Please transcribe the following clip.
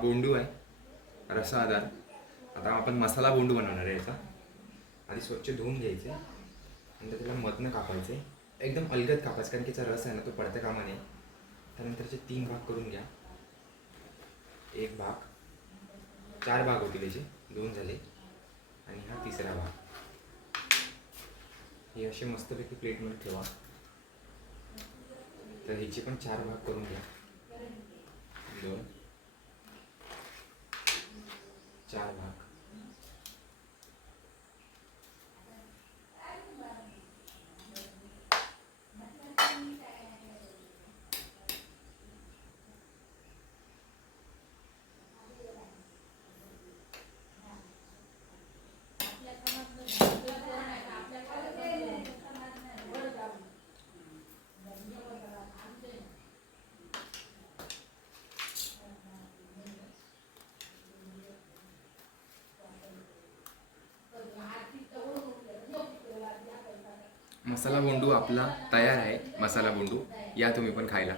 बोंडू आहे रसा आधार. आता आपण मसाला बोंडू बनवणार आहे याचा. आधी स्वच्छ धुवून घ्यायचे, नंतर त्याला मधनं कापायचे, एकदम अलगद कापायचं कारण की त्याचा रस आहे ना तो पडत्या कामा नये. त्यानंतरचे 3 भाग करून घ्या. एक भाग, 4 भाग होतील याचे, 2 झाले आणि हा तिसरा भाग. हे असे मस्तपैकी प्लेटमध्ये ठेवा. तर ह्याचे पण 4 भाग करून घ्या. 2, 4 भाग. मसाला बोंडू आपला तयार आहे. मसाला बोंडू या तुम्ही पण खायला.